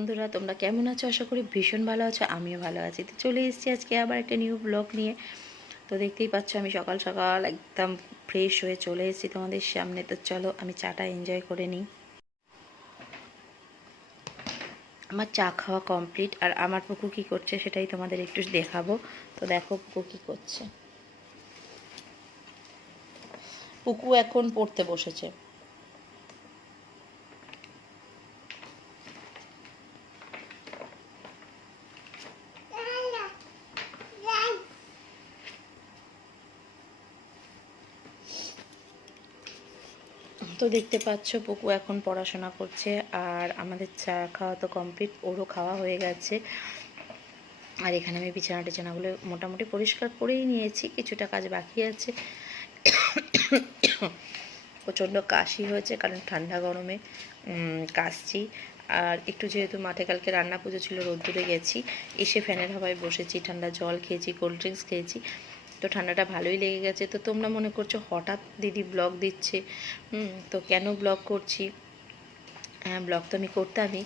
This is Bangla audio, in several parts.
বন্ধুরা, তোমরা কেমন আছো? আশা করি ভীষণ ভালো আছো, আমিও ভালো আছি। তো চলে এসেছি আজকে আবার একটা নিউ ব্লগ নিয়ে। তো দেখতেই পাচ্ছ, আমি সকাল সকাল একদম ফ্রেশ হয়ে চলে এসেছি তোমাদের সামনে। তো চলো, আমি চাটা এনজয় করে নিই। আমার চা খাওয়া কমপ্লিট আর আমার পুকু কী করছে সেটাই তোমাদের একটু দেখাবো। তো দেখো পুকু কী করছে। পুকু এখন পড়তে বসেছে। তো দেখতে পাচ্ছ পুকু এখন পড়াশোনা করছে আর আমাদের চা খাওয়া তো কমপ্লিট ওরও খাওয়া হয়ে গেছে। আর এখানে আমি বিছানা টিছানাগুলো মোটামুটি পরিষ্কার করেই নিয়েছি, কিছুটা কাজ বাকি আছে। প্রচণ্ড কাশি হয়েছে, কারণ ঠান্ডা গরমে কাশছি। আর একটু যেহেতু মাঠে কালকে রান্না পুজো ছিল, রোদ্দুরে গেছি, এসে ফ্যানের হাওয়ায় বসেছি, ঠান্ডা জল খেয়েছি কোল্ড ড্রিঙ্কস খেয়েছি। তো ঠান্ডাটা ভালোই লেগে গেছে। তো তোমরা মনে করছ হঠাৎ দিদি ব্লগ দিচ্ছে তো কেন ব্লগ করছি? হ্যাঁ ব্লগ তো আমি করতামই।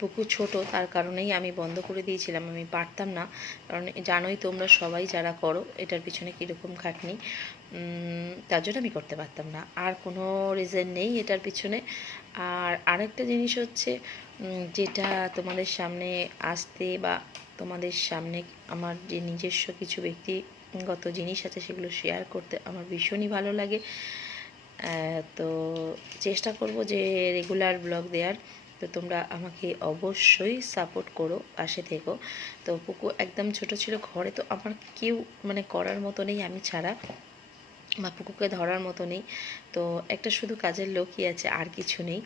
পুকুর ছোট, তার কারণেই আমি বন্ধ করে দিয়েছিলাম, আমি পারতাম না। কারণ জানোই তোমরা সবাই যারা করো, এটার পিছনে কীরকম খাটনি। তার জন্য আমি করতে পারতাম না। আর কোনো রিজন নেই এটার পিছনে। আর আরেকটা জিনিস হচ্ছে যেটা তোমাদের সামনে আসতে বা তোমাদের সামনে আমার যে নিজস্ব কিছু ব্যক্তিগত জিনিস আছে সেগুলো শেয়ার করতে আমার ভীষণই ভালো লাগে। তো চেষ্টা করব যে রেগুলার ব্লগ দেওয়ার তো তোমরা আমাকে অবশ্যই সাপোর্ট করো, পাশে থেকো। তো পুকু একদম ছোট ছিল, ঘরে তো আমার কেউ মানে করার মতো নেই, আমি ছাড়া। বা পুকুকে ধরার মতো নেই। তো একটা শুধু কাজের লোকই আছে, আর কিছু নেই।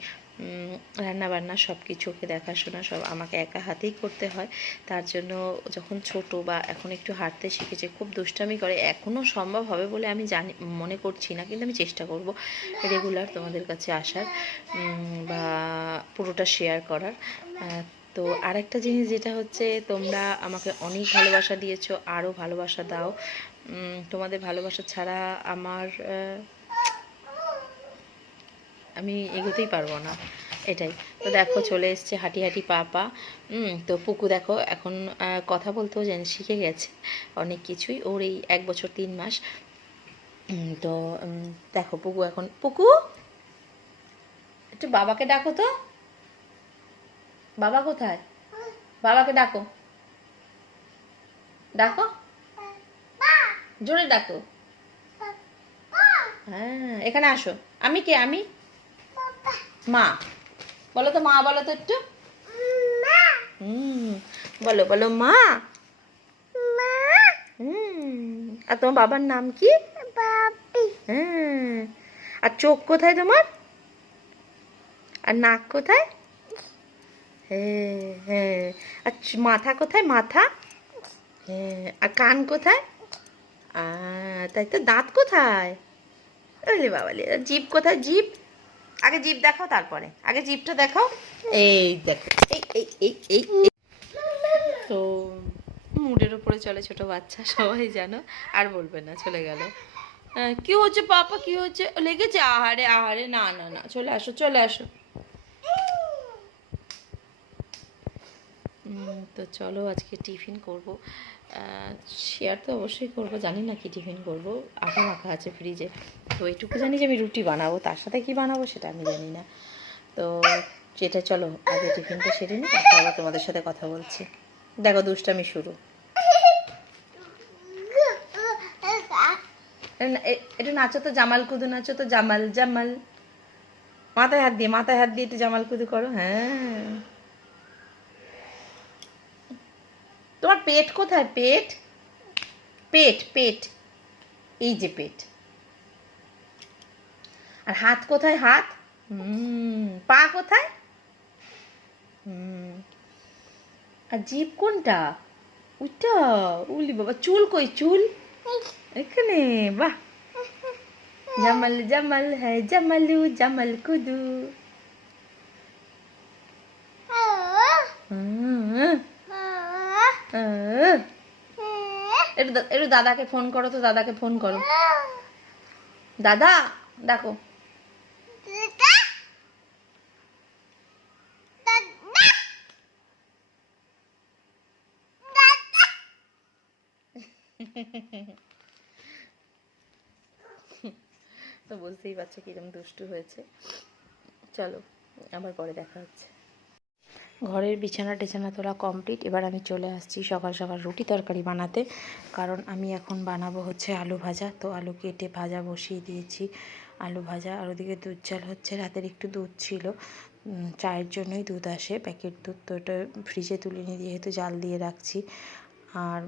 রান্না বান্না সব কিছু ওকে দেখাশোনা সব আমাকে একা হাতেই করতে হয়। তার জন্য যখন ছোট বা এখন একটু হাঁটতে শিখেছে, খুব দুষ্টামি করে এখনও সম্ভব হবে বলে আমি জানি, মনে করছি না, কিন্তু আমি চেষ্টা করব রেগুলার তোমাদের কাছে আসার বা পুরোটা শেয়ার করার। তো আরেকটা জিনিস যেটা হচ্ছে, তোমরা আমাকে অনেক ভালোবাসা দিয়েছ আরও ভালোবাসা দাও। তোমাদের ভালোবাসা ছাড়া আমার আমি এগোতেই পারব না। এটাই। তো দেখো, চলে এসছে হাঁটি হাঁটি পা পা তো পুকু দেখো, এখন কথা বলতেও জানি শিখে গেছে অনেক কিছুই ওর এই এক বছর তিন মাস। তো দেখো পুকু এখন, পুকু! একটু বাবাকে ডাকো তো। বাবা কোথায়? বাবাকে ডাকো। ডাকো? জোরে ডাকো। হ্যাঁ এখানে আসো। আমি কে? আমি? মা। বলো তো মা, বলো তো একটু। হুম, বলো বলো মা। হুম, আর তোমার বাবার নাম কি? হ্যাঁ আর চোখ কোথায় তোমার? আর নাক কোথায়? হ্যাঁ হ্যাঁ। আর মাথা কোথায়? মাথা? হ্যাঁ আর কান কোথায়? তাই তো দাঁত কোথায়? ওলে বাবালে জিভ কোথায়? জিভ? আগে জিভ দেখাও তারপরে। আগে জিভটা দেখাও। এই দেখো, এই এই এই এই। তো মুডের উপরে চলে ছোট বাচ্চা, সবাই জানো। আর বলবে না, চলে গেল। কি হচ্ছে, পাপা, কি হচ্ছে? লেগেছে? আহারে আহারে, না না না। চলে আসো চলে আসো। তো চলো আজকে টিফিন করব। শেয়ার তো অবশ্যই করব, জানি না কি টিফিন করব। আটা মাখা আছে ফ্রিজে তো এইটুকু জানি যে আমি রুটি বানাবো, তার সাথে কি বানাবো সেটা আমি জানি না। তো যেটা চলো, আগে টিফিনটা সেরে নিই, তারপর তোমাদের সাথে কথা বলছি। দেখো, দুষ্টামি শুরু। একটু নাচো তো, জামাল কুদু, নাচো তো, জামাল জামাল। মাথায় হাত দিয়ে, মাথায় হাত দিয়ে একটু জামাল কুদু করো হ্যাঁ। পেট কোথায়? পেট? পেট পেট। এই যে পেট। আর হাত কোথায়? হাত? হুম পা কোথায়? আর জিভ কোনটা? ওইটা উলি বাবা চুল কই? চুল? এখানে বাহ। জামাল জামাল হ্যাঁ জামালু জামাল কুদু। হুম। হ্যাঁ। একটু একটু দাদাকে ফোন করো তো দাদাকে ফোন করো। দাদা ডাকো তো বুঝতেই পারছ কিরম দুষ্টু হয়েছে। চলো আবার পরে দেখা হচ্ছে। ঘরের বিছানা টিছানা তোলা কমপ্লিট এবার আমি চলে আসছি সকাল সকাল রুটি তরকারি বানাতে। কারণ আমি এখন বানাবো হচ্ছে আলু ভাজা। তো আলু কেটে ভাজা বসিয়ে দিয়েছি আলু ভাজা। আর ওদিকে দুধ চাল হচ্ছে। রাতের একটু দুধ ছিল। চায়ের জন্যই দুধ আসে। প্যাকেট দুধ তো ওটা ফ্রিজে তুলে নিয়ে যেহেতু জাল দিয়ে রাখছি। আর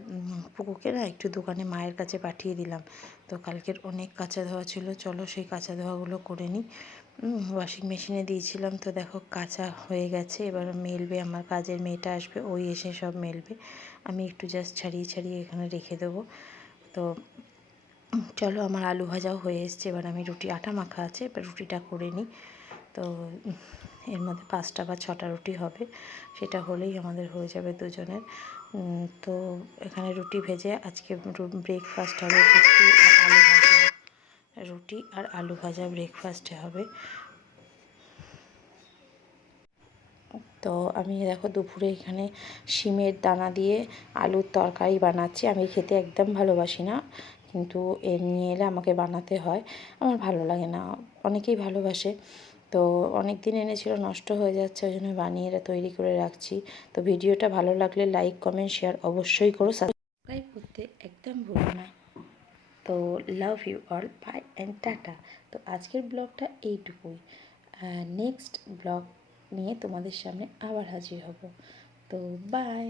পুকুকে না একটু দোকানে মায়ের কাছে পাঠিয়ে দিলাম। তো কালকের অনেক কাঁচা ধোয়া ছিল। চলো সেই কাঁচা ধোয়াগুলো করে নিই। ওয়াশিং মেশিনে দিয়েছিলাম তো দেখো কাঁচা হয়ে গেছে। এবার মেলবে, আমার কাজের মেয়েটা আসবে, ওই এসে সব মেলবে। আমি একটু জাস্ট ছাড়িয়ে ছাড়িয়ে এখানে রেখে দেবো। তো চলো, আমার আলু ভাজাও হয়ে এসছে। এবার আমি রুটি, আটা মাখা আছে, এবার রুটিটা করে নিই। তো এর মধ্যে পাঁচটা বা ছটা রুটি হবে, সেটা হলেই আমাদের হয়ে যাবে দুজনের। তো এখানে রুটি ভেজে আজকে ব্রেকফাস্ট হবে, রুটি আলু ভাজা। রুটি আর আলু ভাজা ব্রেকফাস্টে হবে। তো আমি দেখো দুপুরে এখানে শিমের দানা দিয়ে আলুর তরকারি বানাচ্ছি। আমি খেতে একদম ভালোবাসি না, কিন্তু এ নিয়ে এলে আমাকে বানাতে হয়। আমার ভালো লাগে না, অনেকেই ভালোবাসে। তো অনেক দিন এনেছিল, নষ্ট হয়ে যাচ্ছে, ওই জন্য বানিয়ে এটা তৈরি করে রাখছি। তো ভিডিওটা ভালো লাগলে লাইক কমেন্ট শেয়ার অবশ্যই করো। সাবস্ক্রাইব করতে একদম ভুলো না। তো love you all, bye and tata. তো আজকের ব্লগটা এইটুকুই। নেক্সট ব্লগ নিয়ে তোমাদের সামনে আবার হাজির হব। তো বাই।